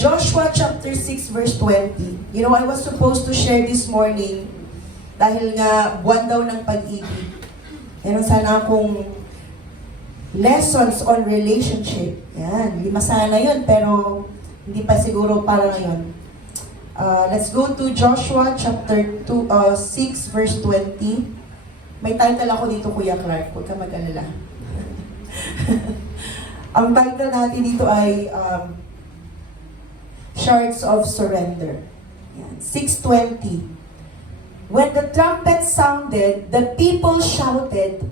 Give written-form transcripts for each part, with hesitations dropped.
Joshua chapter 6 verse 20. You know, I was supposed to share this morning dahil nga buwan daw ng pag-ibig. Meron sana akong lessons on relationship. Yan, 5 sana yun, pero hindi pa siguro para ngayon. Let's go to Joshua chapter 6 verse 20. May title ako dito, Kuya Clark. Huwag ka mag-alala. Ang title natin dito ay Shards of Surrender. Yan. 6:20. When the trumpet sounded, the people shouted,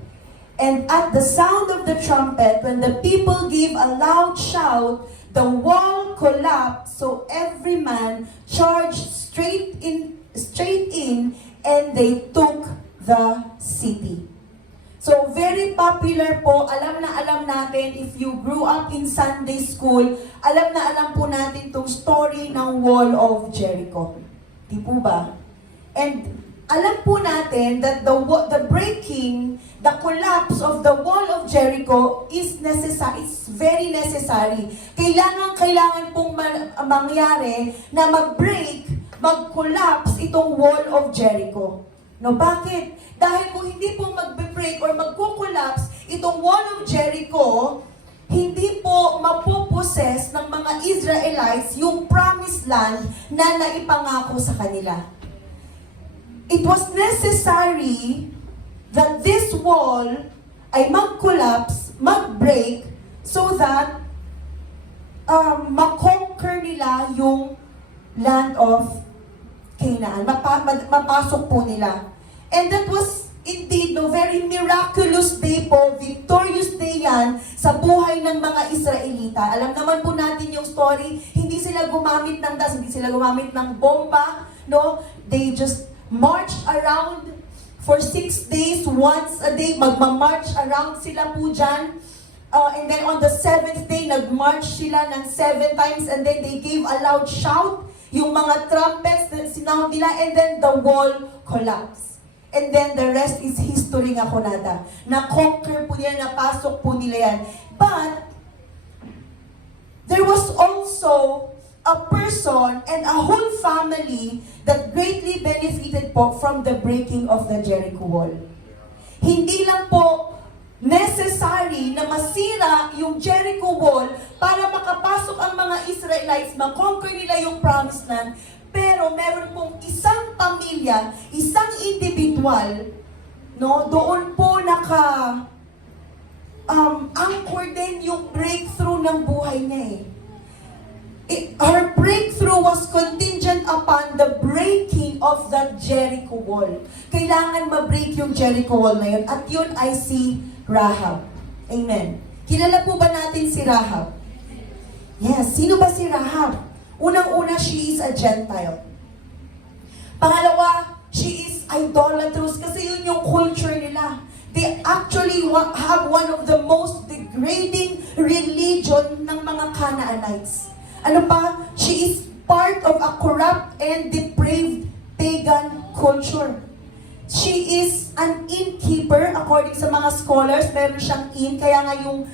and at the sound of the trumpet, when the people gave a loud shout, the wall collapsed, so every man charged straight in, and they took the city. So, very popular po, alam na alam natin, if you grew up in Sunday school, alam na alam po natin itong story ng Wall of Jericho. Di po ba? And alam po natin that the breaking, the collapse of the Wall of Jericho is necessary, it's very necessary. Kailangan pong mangyari na mag-break, mag-collapse itong Wall of Jericho. No, bakit? Dahil kung hindi po mag-break or mag-collapse itong Wall of Jericho, hindi po mapoposes ng mga Israelites yung promised land na naipangako sa kanila. It was necessary that this wall ay mag-collapse, mag-break, so that makonquer nila yung land of Canaan. Mapasok po nila. And that was indeed no very miraculous day po, victorious day yan sa buhay ng mga Israelita. Alam naman po natin yung story, hindi sila gumamit ng das, hindi sila gumamit ng bomba, no? They just marched around for 6 days, once a day, magmamarch around sila po dyan. And then on the 7th day, nagmarch sila ng 7 times, and then they gave a loud shout, yung mga trumpets na sinound nila, and then the wall collapsed. And then the rest is history nga kunada. Na-conquer po nila, napasok po nila yan. But, there was also a person and a whole family that greatly benefited po from the breaking of the Jericho wall. Hindi lang po necessary na masira yung Jericho wall para makapasok ang mga Israelites, makonquer nila yung promised land, pero meron pong isang pamilya, isang individual, no, doon po anchor din yung breakthrough ng buhay niya Her breakthrough was contingent upon the breaking of the Jericho wall. Kailangan ma-break yung Jericho wall na yun. At yun ay si Rahab. Amen. Kilala po ba natin si Rahab? Yes. Sino ba si Rahab? Unang-una, she is a Gentile. Pangalawa, she is idolatrous kasi yun yung culture nila. They actually have one of the most degrading religion ng mga Canaanites. Ano pa? She is part of a corrupt and depraved pagan culture. She is an innkeeper, according sa mga scholars, meron siyang inn, kaya nga yung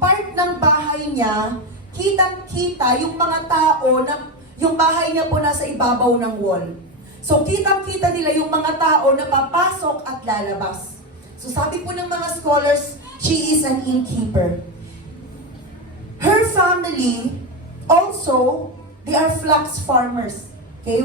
part ng bahay niya, kitang-kita yung mga tao na yung bahay niya po nasa ibabaw ng wall. So kitang-kita nila yung mga tao na papasok at lalabas. So sabi po ng mga scholars, she is an innkeeper. Her family, also, they are flax farmers. Okay?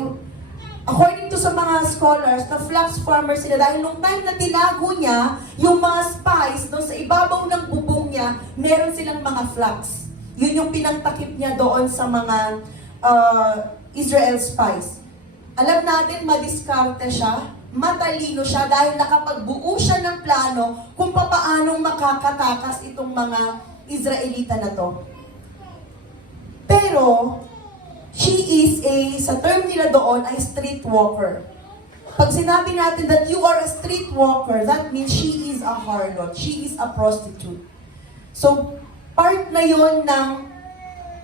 According to sa mga scholars, na flax farmers sila dahil nung time na tinago niya, yung mga spice no, sa ibabaw ng bubong niya, meron silang mga flax. Yun yung pinagtakip niya doon sa mga Israel spice. Alam natin, madiskarte siya, matalino siya dahil nakapagbuo siya ng plano kung papaanong makakatakas itong mga Israelita na to. Pero, she is sa term nila doon, ay street walker. Pag sinabi natin that you are a street walker, that means she is a harlot. She is a prostitute. So, part na yon ng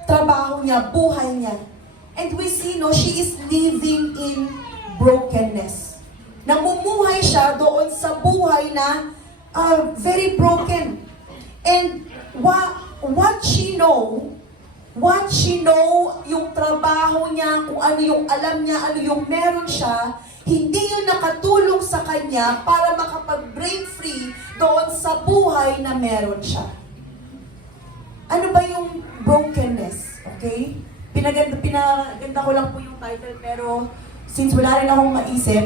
trabaho niya, buhay niya. And we see, no, she is living in brokenness. Namumuhay siya doon sa buhay na very broken. And what she know niya, kung ano yung alam niya, ano yung meron siya, hindi yun nakatulong sa kanya para makapag-break free doon sa buhay na meron siya. Ano ba yung brokenness? Okay? Pinaganda ko lang po yung title, pero since wala rin akong maisip,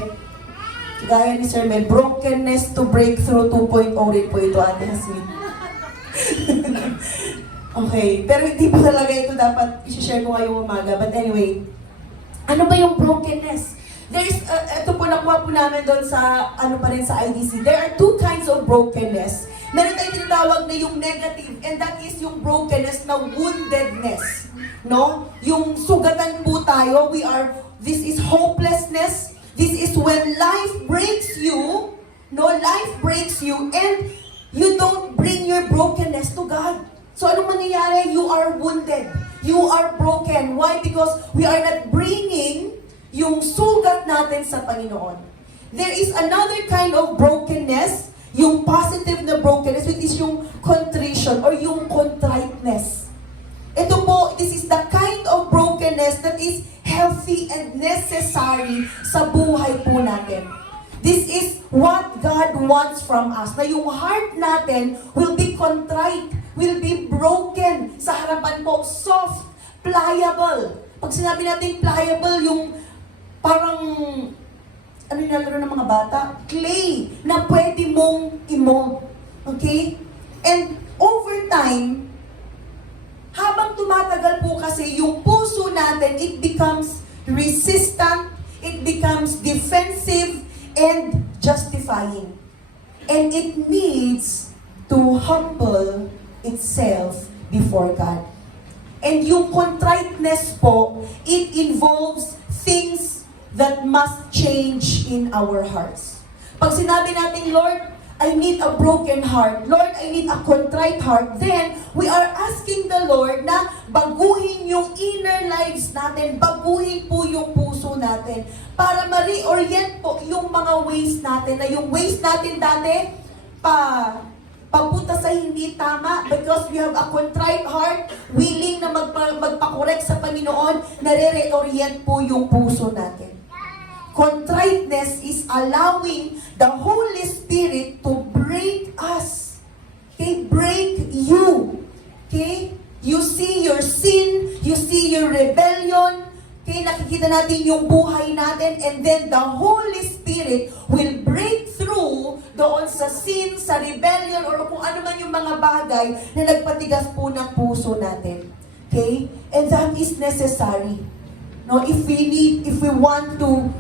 gaya ni Sir Mel, Brokenness to Breakthrough 2.0 rin po ito, Ate Hasmin. Okay, pero hindi pa talaga ito dapat i-share ko ngayong umaga. But anyway, ano ba yung brokenness? There's, ito po nakuha po namin doon sa, ano pa rin sa IDC. There are two kinds of brokenness. Meron tayong tinatawag na yung negative, and that is yung brokenness na woundedness. No? Yung sugatan po tayo, this is hopelessness. This is when life breaks you, life breaks you, and you don't bring your brokenness to God. So anong mangyayari? You are wounded. You are broken. Why? Because we are not bringing yung sugat natin sa Panginoon. There is another kind of brokenness, yung positive na brokenness, which is yung contrition or yung contriteness. Ito po, this is the kind of brokenness that is healthy and necessary sa buhay po natin. This is what God wants from us. Na yung heart natin will be contrite, will be broken sa harapan po, soft, pliable. Pag sinabi natin pliable, yung parang, ano yung nalaro ng mga bata? Clay na pwede mong i-mold. Okay? And over time, habang tumatagal po kasi, yung puso natin, it becomes resistant, it becomes defensive, and justifying. And it needs to humble itself before God. And yung contriteness po, it involves things that must change in our hearts. Pag sinabi natin, Lord, I need a broken heart. Lord, I need a contrite heart. Then, we are asking the Lord na baguhin yung inner lives natin, baguhin po yung puso natin, para ma-reorient po yung mga ways natin, na yung ways natin dati, papunta sa hindi tama, because we have a contrite heart, willing na magpakorek sa Panginoon, nare-reorient po yung puso natin. Contriteness is allowing the Holy Spirit to break us. Okay? Break you. Okay? You see your sin, you see your rebellion. Okay? Nakikita natin yung buhay natin, and then the Holy Spirit will break through doon sa sin, sa rebellion, or kung ano man yung mga bagay na nagpatigas po ng puso natin. Okay? And that is necessary. No, if we want to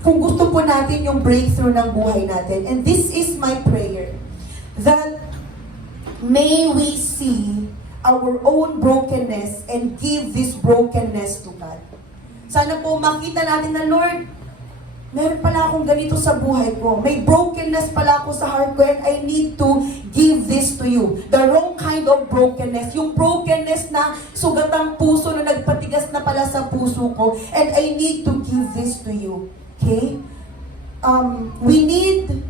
kung gusto po natin yung breakthrough ng buhay natin. And this is my prayer, that may we see our own brokenness and give this brokenness to God. Sana po makita natin na, Lord, meron pala akong ganito sa buhay ko. May brokenness pala ako sa heart ko, and I need to give this to you. The wrong kind of brokenness. Yung brokenness na sugatang puso na nagpatigas na pala sa puso ko, and I need to give this to you. Okay? We need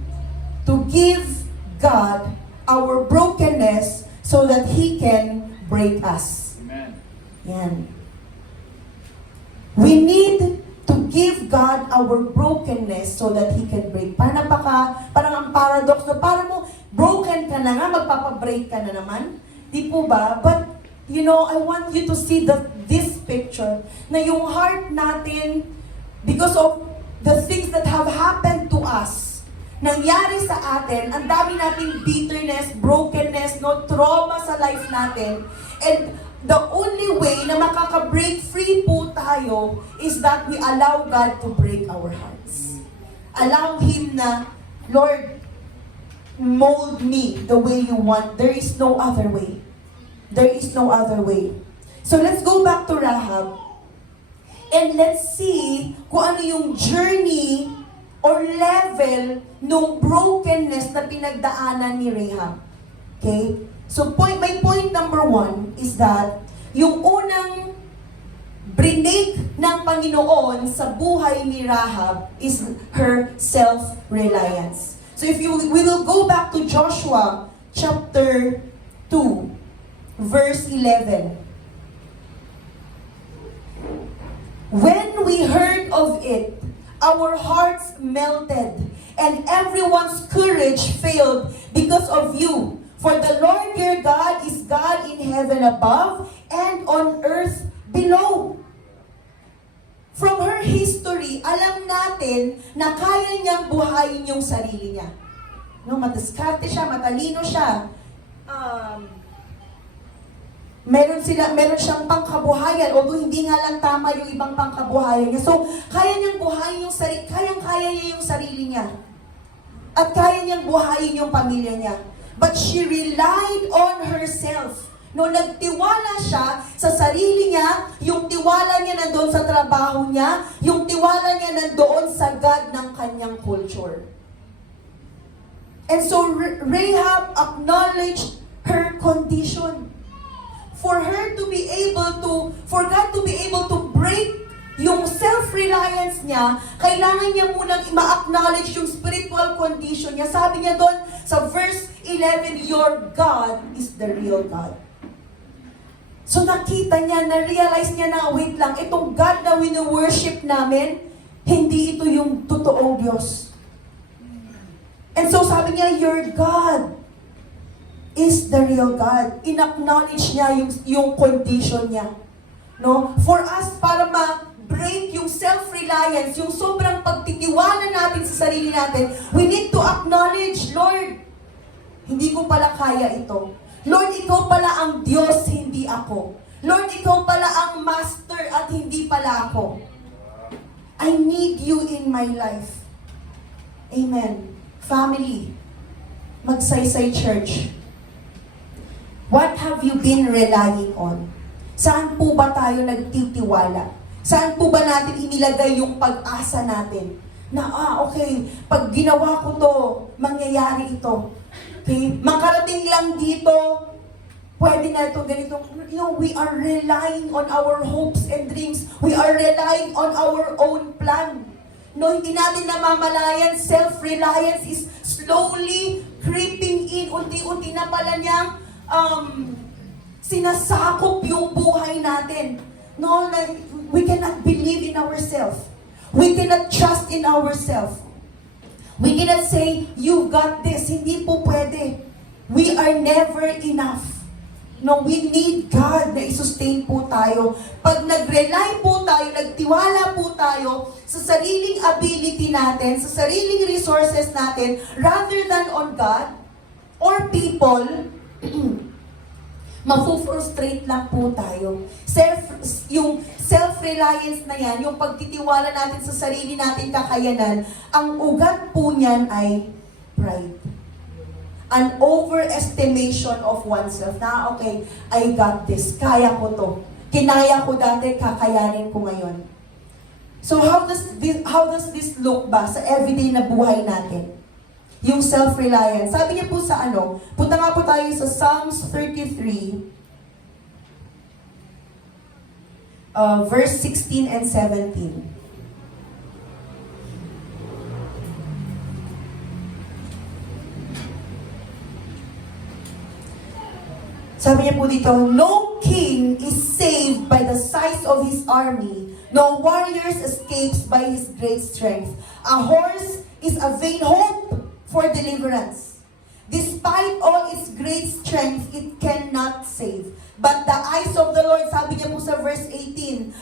to give God our brokenness so that He can break us. Amen. Yan. We need to give God our brokenness so that He can break. Parang ang paradox na parang mo, broken ka na nga, magpapabreak ka na naman. Di po ba? But, I want you to see this picture, na yung heart natin, because of the things that have happened to us, nangyari sa atin, ang dami nating bitterness, brokenness, trauma sa life natin, and the only way na makaka-break free po tayo is that we allow God to break our hearts. Allow Him na, Lord, mold me the way you want. There is no other way. There is no other way. So let's go back to Rahab, and let's see kung ano yung journey or level ng brokenness na pinagdaanan ni Rahab. Okay? So my point number 1 is that yung unang brinake ng Panginoon sa buhay ni Rahab is her self-reliance. So we will go back to Joshua chapter 2, verse 11. it, our hearts melted, and everyone's courage failed because of you. For the Lord your God is God in heaven above and on earth below. From her history, alam natin na kaya niyang buhayin yung sarili niya. No, madiskarte siya, matalino siya. Meron siyang pangkabuhayan, although hindi nga lang tama yung ibang pangkabuhayan niya. So, kaya niyang buhayin yung sarili, kaya niya yung sarili niya. At kaya niyang buhayin yung pamilya niya. But she relied on herself. No, nagtiwala siya sa sarili niya, yung tiwala niya nandoon sa trabaho niya, yung tiwala niya nandoon sa God ng kanyang culture. And so, Rahab acknowledged her condition. For God to be able to break yung self-reliance niya, kailangan niya munang ma-acknowledge yung spiritual condition niya. Sabi niya doon sa verse 11, your God is the real God. So nakita niya, na-realize niya na, wait lang, itong God na wino-worship namin, hindi ito yung totoong Diyos. And so sabi niya, your God is the real God. In-acknowledge niya yung condition niya. No? For us, para ma-break yung self-reliance, yung sobrang pagtitiwala natin sa sarili natin, we need to acknowledge, Lord, hindi ko pala kaya ito. Lord, ikaw pala ang Diyos, hindi ako. Lord, ikaw pala ang master at hindi pala ako. I need you in my life. Amen. Family, Magsaysay Church, what have you been relying on? Saan po ba tayo nagtitiwala? Saan po ba natin inilagay yung pag-asa natin? Na, okay, pag ginawa ko to, mangyayari ito. Okay? Makarating lang dito, pwede na ito, ganito. You know, we are relying on our hopes and dreams. We are relying on our own plan. No, hindi natin namamalayan, self-reliance is slowly creeping in. Unti-unti na pala niyang sinasakop yung buhay natin. No, we cannot believe in ourselves. We cannot trust in ourselves. We cannot say, you've got this. Hindi po pwede. We are never enough. No, we need God na i-sustain po tayo. Pag nag-rely po tayo, nagtiwala po tayo sa sariling ability natin, sa sariling resources natin, rather than on God or people, mafu-frustrate lang po tayo. Yung self-reliance na yan, yung pagtitiwala natin sa sarili natin kakayanan, ang ugat po niyan ay pride. An overestimation of oneself. Na, okay, I got this. Kaya ko to. Kinaya ko dati, kakayanin ko ngayon. So how does this look ba sa everyday na buhay natin? Yung self-reliance. Sabi niya po sa punta nga po tayo sa Psalms 33, verse 16 and 17. Sabi niya po dito, no king is saved by the size of his army, no warrior escapes by his great strength. A horse is a vain hope for deliverance. Despite all its great strength, it cannot save. But the eyes of the Lord, sabi niya po sa verse 18,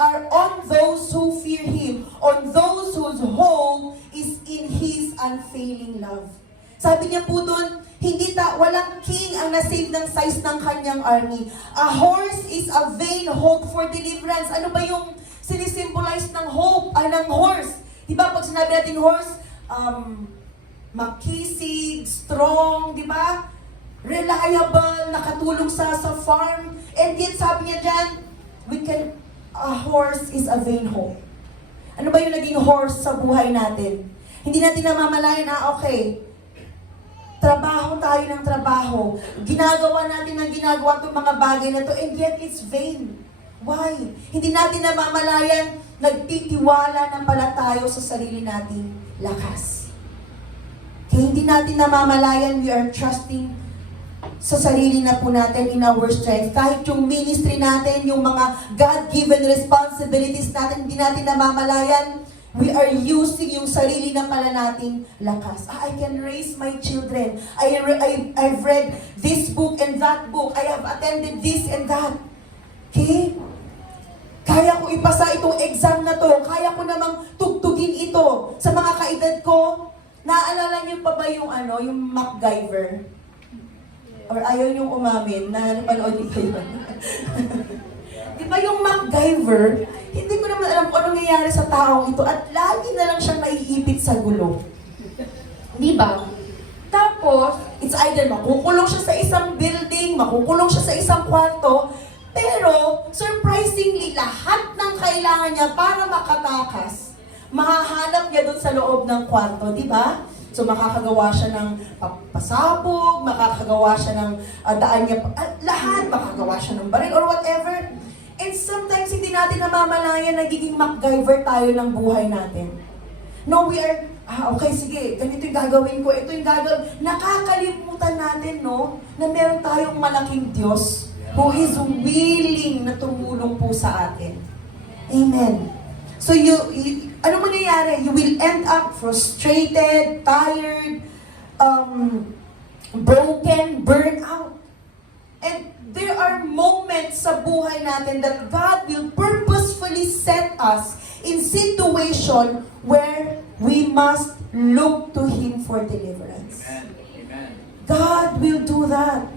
are on those who fear Him, on those whose hope is in His unfailing love. Sabi niya po doon, walang king ang nasave ng size ng kanyang army. A horse is a vain hope for deliverance. Ano ba yung sinisimbolize ng hope, ng horse? Diba pag sinabi natin horse, makisig, strong, diba? Reliable, nakatulong sa farm. And yet sabi niya dyan, a horse is a vain hope. Ano ba yung naging horse sa buhay natin? Hindi natin namamalayan, okay, trabaho tayo ng trabaho. Ginagawa natin ng ginagawa itong mga bagay na to, and yet it's vain. Why? Hindi natin namamalayan, nagtitiwala na pala tayo sa sarili nating lakas. Kaya hindi natin namamalayan, we are trusting sa sarili na po natin in our strength. Kahit yung ministry natin, yung mga God-given responsibilities natin, hindi natin namamalayan, we are using yung sarili na pala nating lakas. I can raise my children. I've read this book and that book. I have attended this and that. Okay? Kaya ko ipasa itong exam na to. Kaya ko namang tugtugin ito. Sa mga kaedad ko, naaalala niyo pa ba yung yung MacGyver? Or ayaw niyong umamin na napanood niyo pa yun? Di ba yung MacGyver, hindi ko naman alam kung anong nangyayari sa taong ito at lagi na lang siyang naiipit sa gulo. Di ba? Tapos, it's either makukulong siya sa isang building, makukulong siya sa isang kwarto, pero surprisingly, lahat ng kailangan niya para makatakas, mahahanap niya doon sa loob ng kwarto, di ba? So makakagawa siya ng pasabog, makakagawa siya ng daan niya, lahat, makakagawa siya ng baril or whatever. And sometimes hindi natin namamalayan, nagiging MacGyver tayo ng buhay natin. No, we are, okay, sige, ganito yung gagawin ko, ito yung gagawin. Nakakalimutan natin, no, na meron tayong malaking Diyos who is willing na tumulong po sa atin. Amen. So ano mangyayari? You will end up frustrated, tired, broken, burned out. And there are moments sa buhay natin that God will purposefully set us in situation where we must look to Him for deliverance. Amen. God will do that.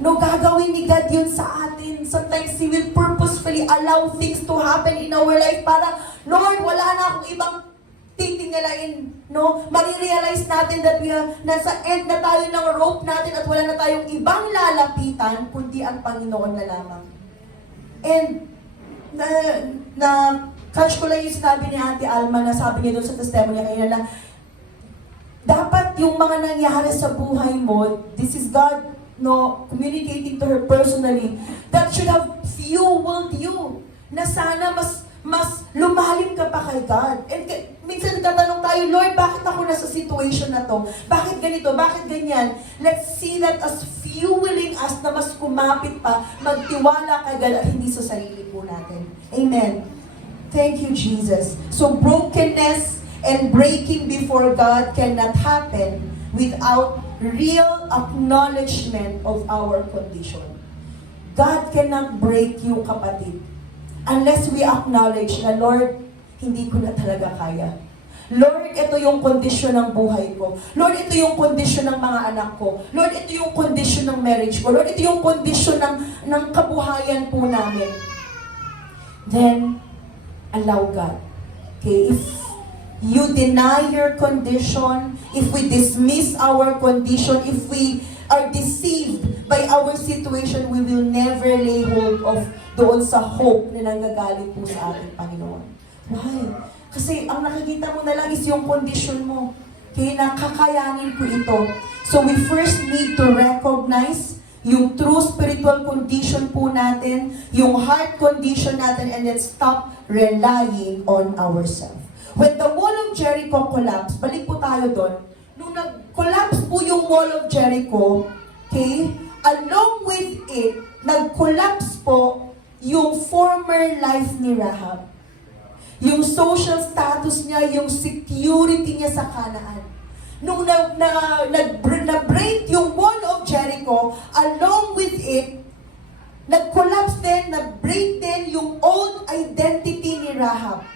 No, gagawin ni God yun sa atin. Sometimes He will purposefully allow things to happen in our life para, Lord, wala na akong ibang titingalain. No? Marirealize natin that nasa end na tayo ng rope natin at wala na tayong ibang lalapitan kundi ang Panginoon na lamang. And, catch ko lang yung sinabi ni Ate Alma na sabi niya doon sa testimony kanina na dapat yung mga nangyari sa buhay mo, this is God communicating to her personally, that should have fueled you. Na sana mas lumalim ka pa kay God. And minsan nagtatanong tayo, Lord, bakit ako nasa situation na to? Bakit ganito? Bakit ganyan? Let's see that as fueling us na mas kumapit pa, magtiwala kay God at hindi sa sarili po natin. Amen. Thank you, Jesus. So brokenness and breaking before God cannot happen without real acknowledgement of our condition. God cannot break you, kapatid, unless we acknowledge na, Lord, hindi ko na talaga kaya. Lord, ito yung kondisyon ng buhay ko. Lord, ito yung kondisyon ng mga anak ko. Lord, ito yung kondisyon ng marriage ko. Lord, ito yung kondisyon ng kabuhayan po namin. Then, allow God. Okay, if you deny your condition, if we dismiss our condition, if we are deceived by our situation, we will never lay hold of doon sa hope na nanggagaling po sa ating Panginoon. Why? Kasi ang nakikita mo na lang is yung condition mo. Kaya nakakayanin ko ito. So we first need to recognize yung true spiritual condition po natin, yung heart condition natin, and then stop relying on ourselves. When the wall of Jericho collapsed, balik po tayo doon, nung nag-collapse po yung wall of Jericho, okay, along with it, nag-collapse po yung former life ni Rahab. Yung social status niya, yung security niya sa Canaan. Nung na-break yung wall of Jericho, along with it, nag-collapse din, na-break din yung old identity ni Rahab.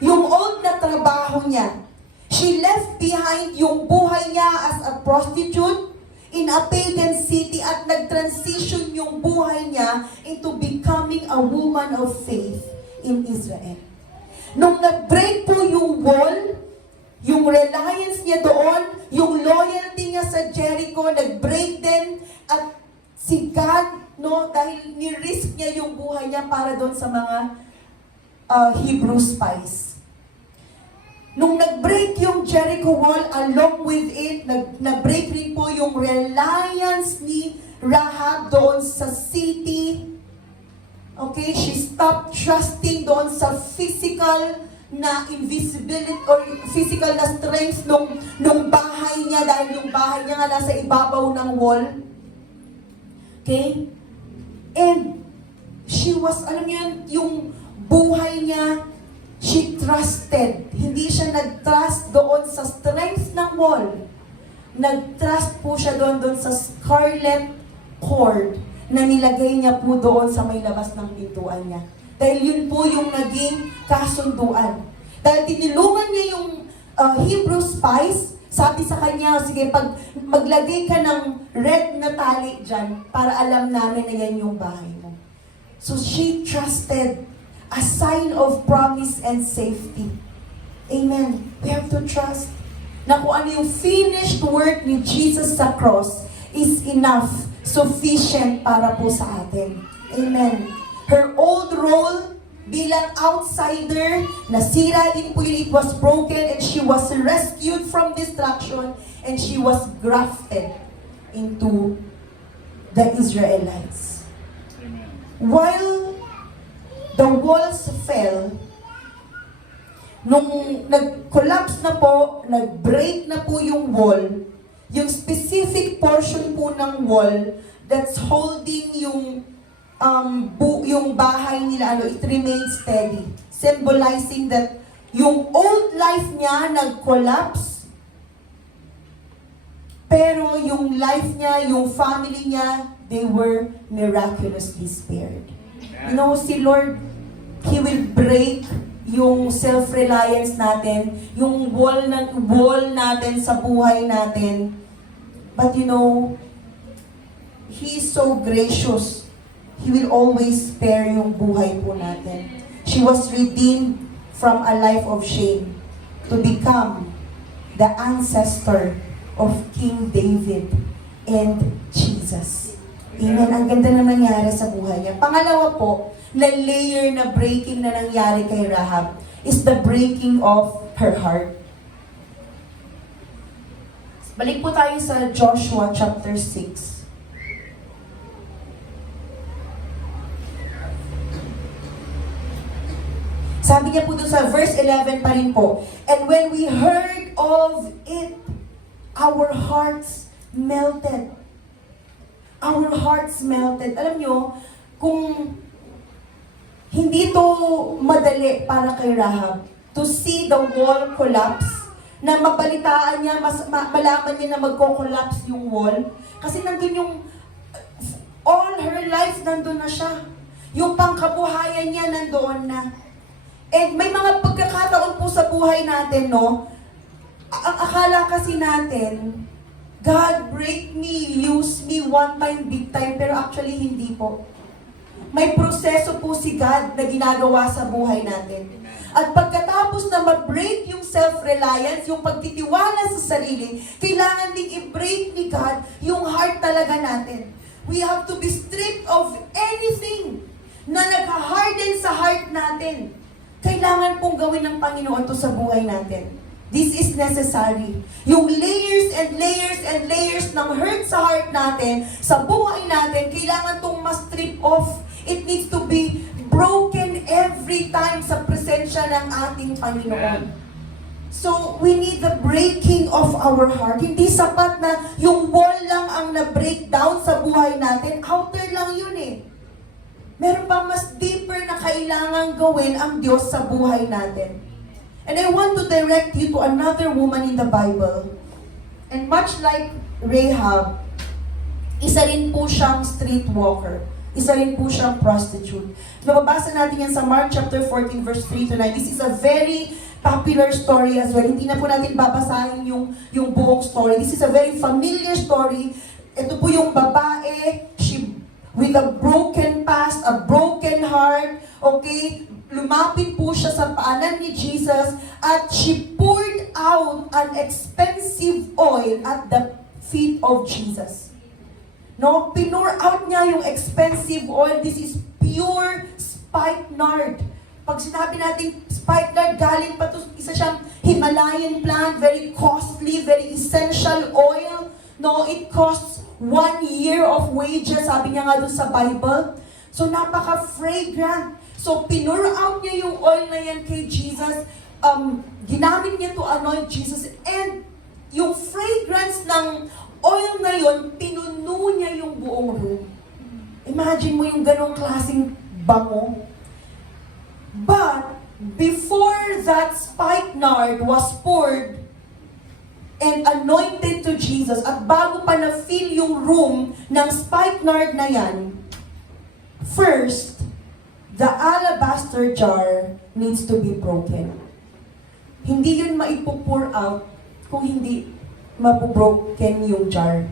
Yung old na trabaho niya. She left behind yung buhay niya as a prostitute in a pagan city at nag-transition yung buhay niya into becoming a woman of faith in Israel. Nung nag-break po yung wall, yung reliance niya doon, yung loyalty niya sa Jericho, nag-break din at si God, dahil ni-risk niya yung buhay niya para doon sa mga Hebrew spies. Nung nag-break yung Jericho wall, along with it, nag-break rin po yung reliance ni Rahab doon sa city. Okay, she stopped trusting doon sa physical na invisibility or physical na strength nung bahay niya dahil yung bahay niya nga nasa ibabaw ng wall. Okay? And she was, alam niyo yun, yung buhay niya, she trusted. Hindi siya nag-trust doon sa strength ng wall. Nag-trust po siya doon sa scarlet cord na nilagay niya po doon sa may labas ng pintuan niya. Dahil yun po yung naging kasunduan. Dahil tinulungan niya yung Hebrew spies, sabi sa kanya, sige, pag maglagay ka ng red na tali dyan, para alam namin na yan yung bahay mo. So she trusted, a sign of promise and safety. Amen. We have to trust na kung ano yung finished work ni Jesus sa cross is enough, sufficient para po sa atin. Amen. Her old role bilang outsider, nasira din po yun, it was broken, and she was rescued from destruction, and she was grafted into the Israelites. Amen. While the walls fell, nung nag-collapse na po, nag-break na po yung wall, yung specific portion po ng wall that's holding yung yung bahay nila, it remained steady. Symbolizing that yung old life niya nag-collapse, pero yung life niya, yung family niya, they were miraculously spared. You know, si Lord, He will break yung self-reliance natin, yung wall natin sa buhay natin. But you know, He is so gracious. He will always spare yung buhay po natin. She was redeemed from a life of shame to become the ancestor of King David and Jesus. Amen. Ang ganda na nangyari sa buhay niya. Pangalawa po, na layer na breaking na nangyari kay Rahab is the breaking of her heart. Balik po tayo sa Joshua chapter 6. Sabi niya po doon sa verse 11 pa rin po, and when we heard of it, our hearts melted. Our hearts melted. Alam nyo, kung hindi to madali para kay Rahab, to see the wall collapse, na mabalitaan niya, malaman niya na magko-collapse yung wall, kasi nandun yung, all her life nandun na siya. Yung pangkabuhayan niya nandoon na. And may mga pagkakataon po sa buhay natin, no? Ang akala kasi natin, God break me, use me one time, big time, pero actually hindi po. May proseso po si God na ginagawa sa buhay natin. At pagkatapos na ma-break yung self-reliance, yung pagtitiwala sa sarili, kailangan din i-break ni God yung heart talaga natin. We have to be stripped of anything na nag-harden sa heart natin. Kailangan pong gawin ng Panginoon to sa buhay natin. This is necessary. Yung layers and layers and layers ng hurt sa heart natin, sa buhay natin, kailangan tong ma-strip off. It needs to be broken every time sa presensya ng ating Panginoon. So, we need the breaking of our heart. Hindi sapat na yung wall lang ang na-break down sa buhay natin. Outer lang yun eh. Meron pa mas deeper na kailangang gawin ang Diyos sa buhay natin. And I want to direct you to another woman in the Bible. And much like Rahab, isa rin po siyang streetwalker. Isa rin po siyang prostitute. Mababasa natin yan sa Mark chapter 14 verse 3 to 9. This is a very popular story as well. Hindi na po natin babasahin yung buong story. This is a very familiar story. Ito po yung babae, with a broken past, a broken heart, okay? Lumapit po siya sa paanan ni Jesus at she poured out an expensive oil at the feet of Jesus. No, pinur out niya yung expensive oil. This is pure spikenard. Pag sinabi natin spikenard, galing pa to isa siyang Himalayan plant, very costly, very essential oil. No, it costs 1 year of wages, sabi niya nga doon sa Bible. So, napaka-fragrant. So, pinur out niya yung oil na yan kay Jesus. Ginamit niya to anoint Jesus. And yung fragrance ng oil na yun, pinuno niya yung buong room. Imagine mo yung ganong klaseng bango. But, before that spikenard was poured and anointed to Jesus, at bago pa na-fill yung room ng spikenard na yan, first, the alabaster jar needs to be broken. Hindi yun maipo-pour out kung hindi mabubroken yung jar.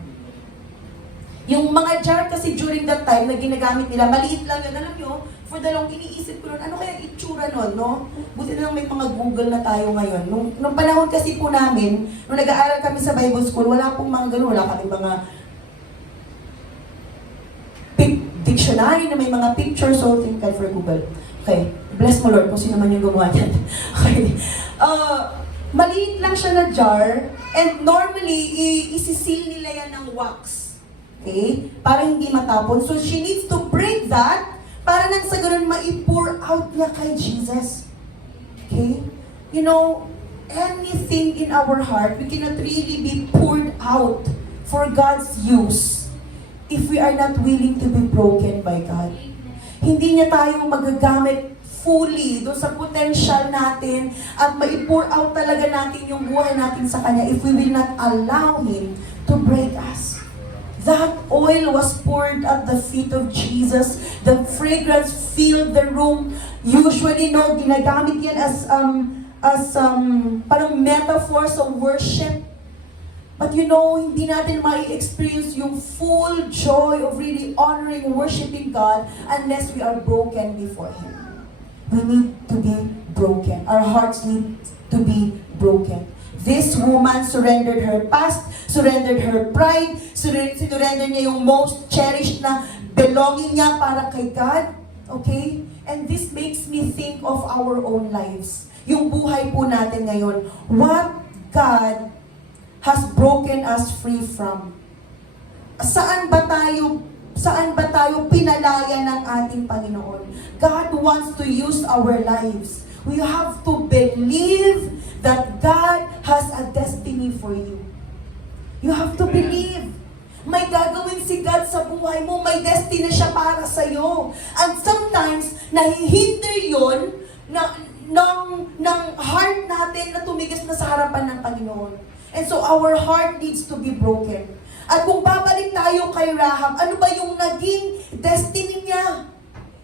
Yung mga jar kasi during that time na ginagamit nila, maliit lang yun. Alam nyo, for the long, iniisip ko nun, ano kaya itsura nun, no? Buti na lang may mga Google na tayo ngayon. Nung panahon kasi po namin, nung nag-aaral kami sa Bible School, wala pong mga ganun, wala kami mga dictionary na may mga pictures, so thank God for Google. Okay, bless mo Lord kung sino man yung gumawa niyan. Okay. Maliit lang siya na jar, and normally, isisil nila yan ng wax. Okay? Para hindi matapon. So, she needs to break that para nang sa ganun ma-pour out niya kay Jesus. Okay? You know, anything in our heart, we cannot really be poured out for God's use if we are not willing to be broken by God. Hindi niya tayo magagamit fully doon sa potential natin at ma-pour out talaga natin yung buhay natin sa Kanya if we will not allow Him to break us. That oil was poured at the feet of Jesus. The fragrance filled the room. Usually, no, ginagamit yan as parang metaphors of worship. But you know, hindi natin ma-experience yung full joy of really honoring, worshiping God unless we are broken before Him. We need to be broken. Our hearts need to be broken. This woman surrendered her past, surrendered her pride, surrendered niya yung most cherished na belonging niya para kay God. Okay? And this makes me think of our own lives. Yung buhay po natin ngayon. What God has broken us free from. Saan ba tayo pinalaya ng ating Panginoon? God wants to use our lives. We have to believe that God has a destiny for you. You have to believe. May gagawin si God sa buhay mo. May destiny siya para sa'yo. And sometimes, nahihinder yun ng heart natin na tumigas na sa harapan ng Panginoon. And so, our heart needs to be broken. At kung babalik tayo kay Rahab, ano ba yung naging destiny niya?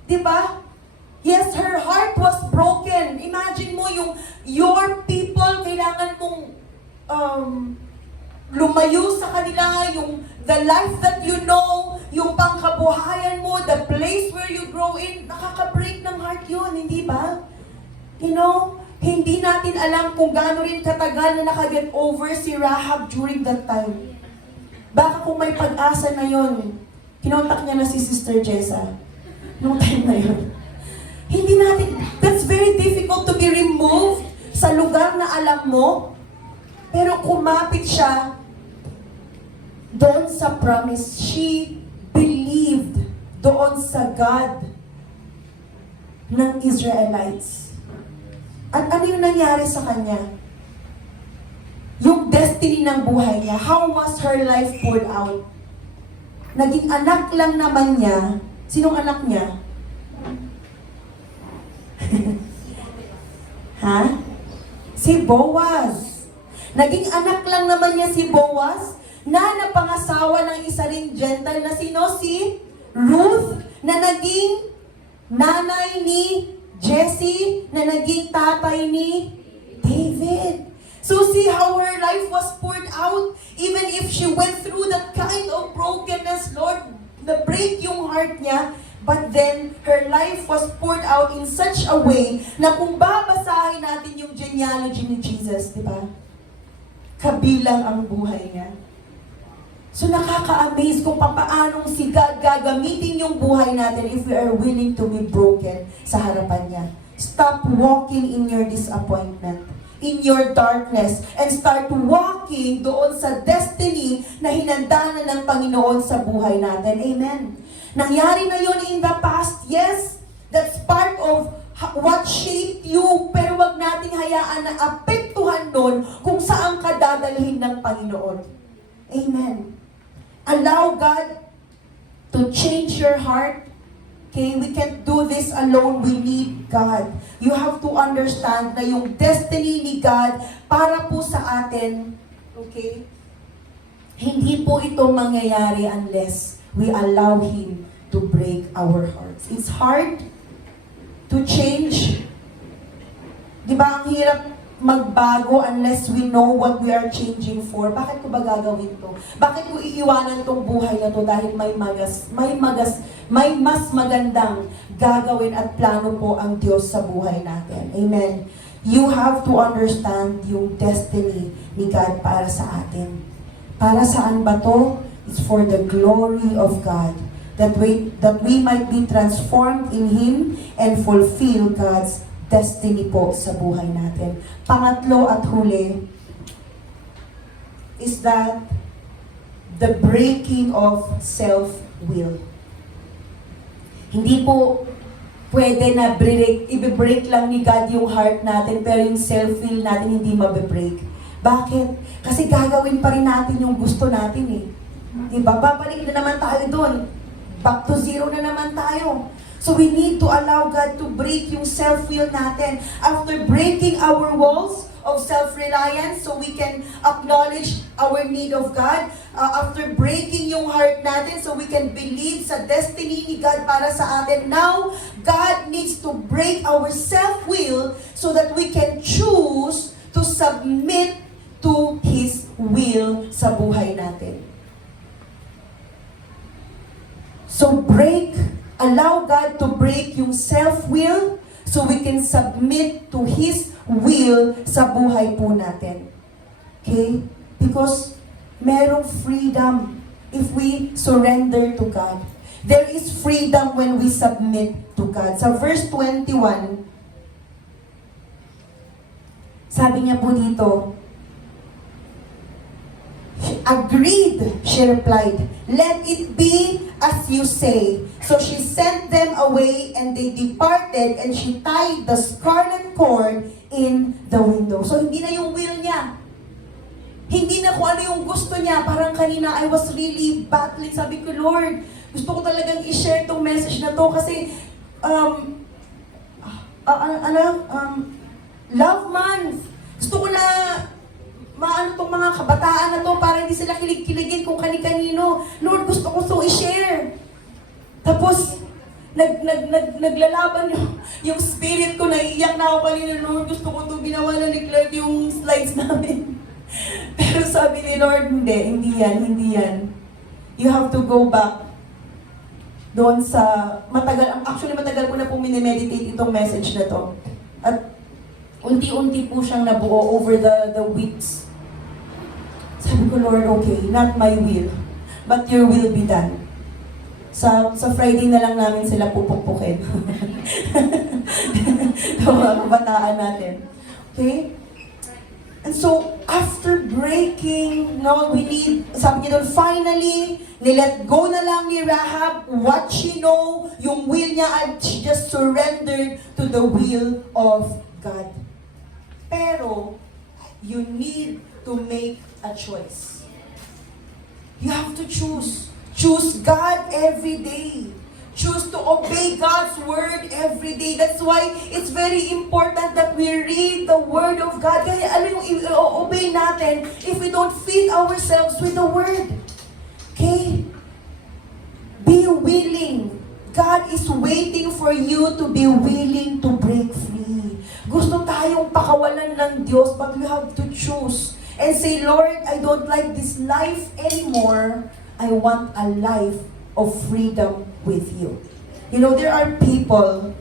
Diba? Yes, her heart was broken. Imagine mo your people, kailangan mong lumayo sa kanila, the life that you know, yung pangkabuhayan mo, the place where you grow in, nakaka-break ng heart yun, hindi ba? You know, hindi natin alam kung gaano rin katagal na nakaget over si Rahab during that time. Baka kung may pag-asa na yun, kinontak niya na si Sister Jessa. Noong time na yun. Hindi natin, that's very difficult to be removed sa lugar na alam mo. Pero kumapit siya doon sa promise. She believed doon sa God ng Israelites. At ano yung nangyari sa kanya? Yung destiny ng buhay niya. How was her life poured out? Naging anak lang naman niya. Sinong anak niya? Ha? Si Boaz. Naging anak lang naman niya si Boaz na napangasawa ng isa ring Gentile na sino? Si Ruth, na naging nanay ni Jesse, na naging tatay ni David. So see how her life was poured out, even if she went through that kind of brokenness, Lord, na-break yung heart niya, but then her life was poured out in such a way na kung babasahin natin yung genealogy ni Jesus, di ba? Kabilang ang buhay niya. So nakaka-amaze kung papaanong si God gagamitin yung buhay natin if we are willing to be broken sa harapan niya. Stop walking in your disappointment, in your darkness, and start walking doon sa destiny na hinanda na ng Panginoon sa buhay natin. Amen. Nangyari na yun in the past, yes, that's part of what shaped you, pero wag nating hayaan na apektuhan nun kung saan ka dadalhin ng Panginoon. Amen. Allow God to to change your heart. Okay, we can't do this alone. We need God. You have to understand na yung destiny ni God para po sa atin, okay, hindi po ito mangyayari unless we allow Him to break our hearts. It's hard to change. Di ba, ang hirap magbago unless we know what we are changing for. Bakit ko ba gagawin to? Bakit ko iiwanan tong buhay na to dahil may mas magandang gagawin at plano po ang Diyos sa buhay natin. Amen. You have to understand yung destiny ni God para sa atin. Para saan ba to? It's for the glory of God. That we might be transformed in Him and fulfill God's destiny po sa buhay natin. Pangatlo at huli is that the breaking of self-will. Hindi po pwede na i-break lang ni God yung heart natin, pero yung self-will natin hindi mabe-break. Bakit? Kasi gagawin pa rin natin yung gusto natin eh. Diba? Babalik na naman tayo doon. Back to zero na naman tayo. So we need to allow God to break yung self-will natin. After breaking our walls of self-reliance, so we can acknowledge our need of God. After breaking yung heart natin, so we can believe sa destiny ni God para sa atin. Now, God needs to break our self-will so that we can choose to submit to His will sa buhay natin. So allow God to break yung self-will so we can submit to His will sa buhay po natin. Okay? Because merong freedom if we surrender to God. There is freedom when we submit to God. Sa verse 21, sabi niya po dito, agreed, she replied, let it be as you say. So she sent them away and they departed and she tied the scarlet cord in the window. So hindi na yung will niya. Hindi na kung ano yung gusto niya. Parang kanina, I was really battling. Sabi ko, Lord, gusto ko talagang i-share tong message na to kasi, love month. Gusto ko na maano tong mga kabataan na to para hindi sila kilig-kiligin kung kani-kanino. Lord, gusto ko to i-share. Tapos, naglalaban yung spirit ko, naiiyak na ako kanina, Lord, gusto ko to, ginawa na neglect yung slides namin. Pero sabi ni Lord, hindi yan. You have to go back doon sa, matagal ko na pong minimeditate itong message na to. At unti-unti po siyang nabuo over the weeks. Sabi ko, Lord, okay, not my will, but your will be done. Sa Friday na lang namin sila pupukpukin. Yung mga kabataan natin. Okay? And so, after breaking, we need, sabi niya doon, finally, nilet go na lang ni Rahab what she know, yung will niya, and she just surrendered to the will of God. Pero, you need to make a choice. You have to choose. Choose God every day. Choose to obey God's word every day. That's why it's very important that we read the word of God. Kaya ano yung i-obey natin if we don't feed ourselves with the word? Okay? Be willing. God is waiting for you to be willing to break free. Gusto tayong pakawalan ng Diyos, but we have to choose and say, Lord, I don't like this life anymore. I want a life of freedom with you. You know, there are people,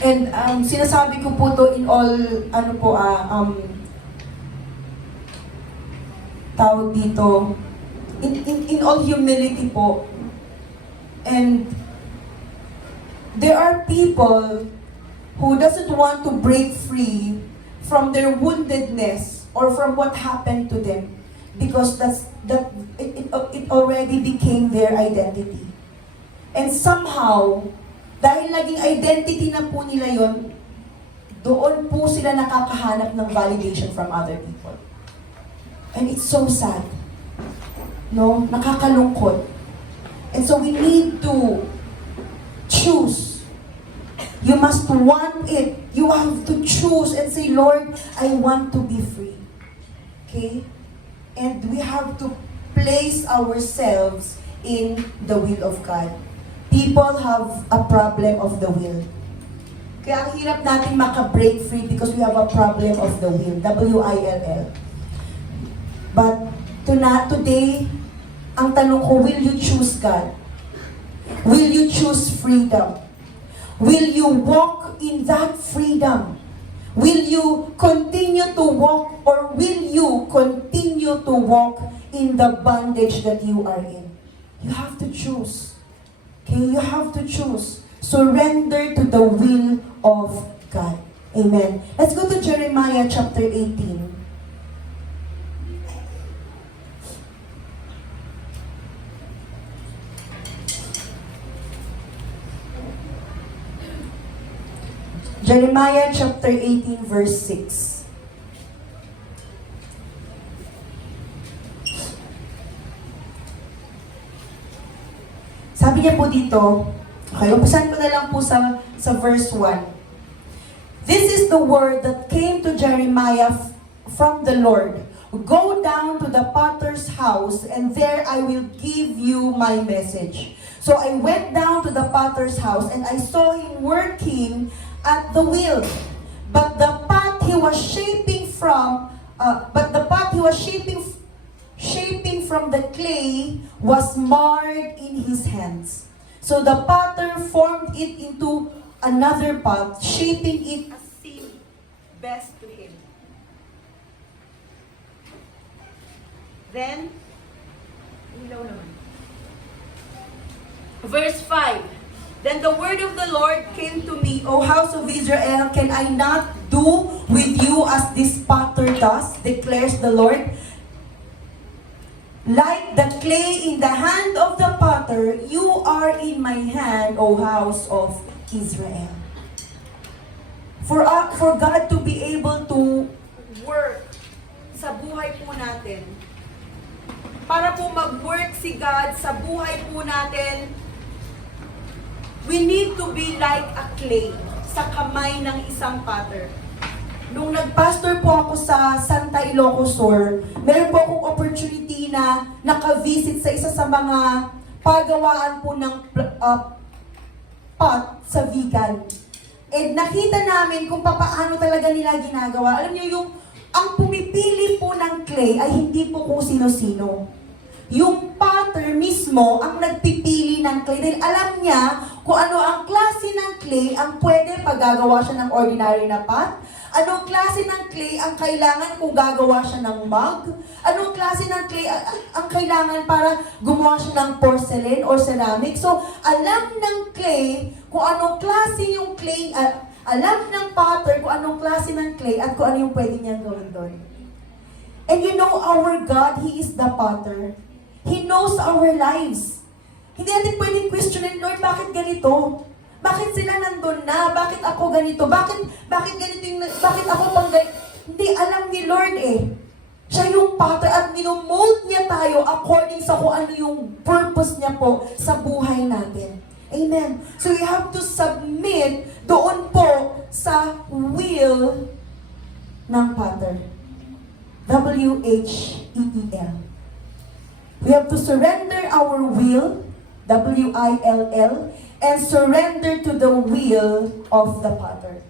and sinasabi ko po to in all, tawag dito, in all humility po. And there are people who doesn't want to break free from their woundedness or from what happened to them because it already became their identity. And somehow, dahil naging identity na po nila yon, doon po sila nakakahanap ng validation from other people. And it's so sad No? Nakakalungkot. And so we need to choose. You must want it. You have to choose and say, Lord, I want to be free. Okay? And we have to place ourselves in the will of God. People have a problem of the will. Kaya ang hirap natin maka-break free because we have a problem of the will. W-I-L-L. But today, ang tanong ko, will you choose God? Will you choose freedom? Will you walk in that freedom? Will you continue to walk, or will you continue to walk in the bondage that you are in? You have to choose. Okay, you have to choose. Surrender to the will of God. Amen. Let's go to Jeremiah chapter 18. Jeremiah chapter 18 verse 6. Sabi niya po dito, okay, umpisan ko na lang po sa verse 1. This is the word that came to Jeremiah from the Lord. Go down to the potter's house, and there I will give you my message. So I went down to the potter's house, and I saw him working at the wheel. But the pot he was shaping from the clay was marred in his hands. So the potter formed it into another pot, shaping it as seemed best to him. Then, verse 5. Then the word of the Lord came to me, O house of Israel, can I not do with you as this potter does, declares the Lord? Like the clay in the hand of the potter, you are in my hand, O house of Israel. For God to be able to work sa buhay po natin, para po mag-work si God sa buhay po natin, we need to be like a clay sa kamay ng isang potter. Nung nag-pastor po ako sa Santa Ilocos Sur, meron po akong opportunity na naka-visit sa isa sa mga pagawaan po ng pot sa vegan. And nakita namin kung paano talaga nila ginagawa. Alam niyo, ang pumipili po ng clay ay hindi po kung sino-sino. Yung potter mismo ang nagpipili ng clay dahil alam niya kung ano ang klase ng clay ang pwede pag gagawa siya ng ordinary na pot, anong klase ng clay ang kailangan kung gagawa siya ng mug, anong klase ng clay ang kailangan para gumawa siya ng porcelain or ceramic. So, alam ng clay kung anong klase yung clay, alam ng potter kung anong klase ng clay at kung ano yung pwede niyang gawin doon. And you know, our God, He is the potter. He knows our lives. Hindi natin pwedeng questionin, Lord, bakit ganito? Bakit sila nandun na? Bakit ako ganito? Bakit ganito yung, bakit ako pang ganito? Hindi, alam ni Lord eh. Siya yung potter at minomold niya tayo according sa kung ano yung purpose niya po sa buhay natin. Amen. So we have to submit doon po sa will ng potter. W-H-E-E-L. We have to surrender our will, W-I-L-L, and surrender to the will of the potter.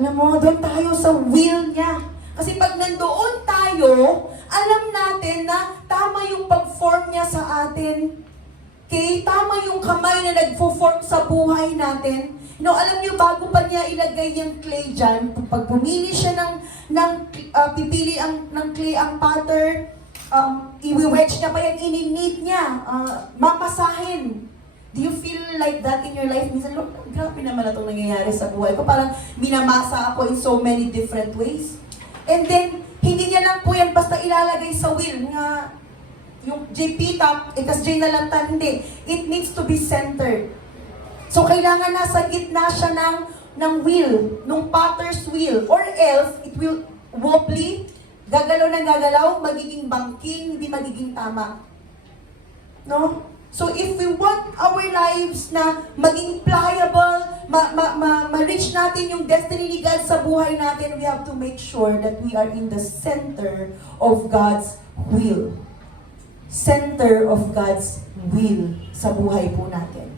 Alam mo, doon tayo sa will niya. Kasi pag nandoon tayo, alam natin na tama yung pag-form niya sa atin. Okay? Tama yung kamay na nagfo-form sa buhay natin. No, alam niyo, bago pa niya ilagay yung clay dyan, pag pumili siya pipili ng clay ang potter, i-wedge niya pa yan, ininit niya, mamasahin. Do you feel like that in your life? Minsan, Lord, grabe naman na itong nangyayari sa buhay ko. Parang minamasa ako in so many different ways. And then, hindi niya lang po yan basta ilalagay sa will nga yung JP top, tas J na lang tan, hindi. It needs to be centered. So, kailangan nasa gitna siya ng wheel, nung potter's wheel. Or else, it will wobbly, Gagalaw ng gagalaw, magiging bangking, hindi magiging tama. No? So if we want our lives na maging pliable, ma-reach natin yung destiny ni God sa buhay natin, we have to make sure that we are in the center of God's will. Center of God's will sa buhay po natin.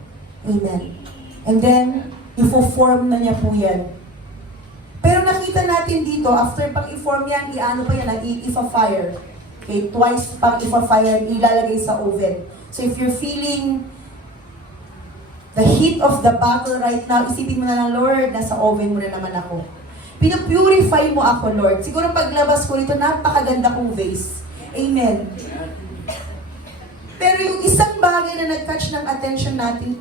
Amen. And then, ifo-form na niya po yan. Pero nakita natin dito, after pang i-form yan, i-ano pa yan, i-fire. Okay, twice pang i-fire, ilalagay sa oven. So if you're feeling the heat of the battle right now, isipin mo na lang, Lord, nasa oven mo na naman ako. Pinupurify mo ako, Lord. Siguro paglabas ko nito, napakaganda kong vase. Amen. Pero yung isang bagay na nag-catch ng attention natin,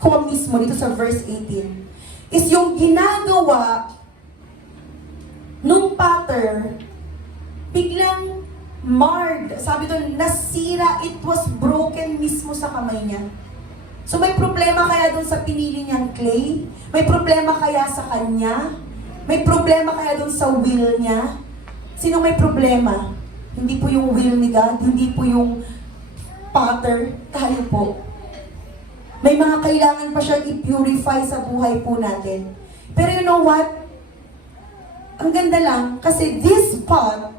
ko mismo dito sa verse 18, is yung ginagawa nung pattern, biglang marred. Sabi doon, nasira, it was broken mismo sa kamay niya. So may problema kaya doon sa pinili niyang clay? May problema kaya sa kanya? May problema kaya doon sa will niya? Sino may problema? Hindi po yung will ni God, hindi po yung pattern, tayo po. May mga kailangan pa siyang i-purify sa buhay po natin. Pero you know what? Ang ganda lang, kasi this pot,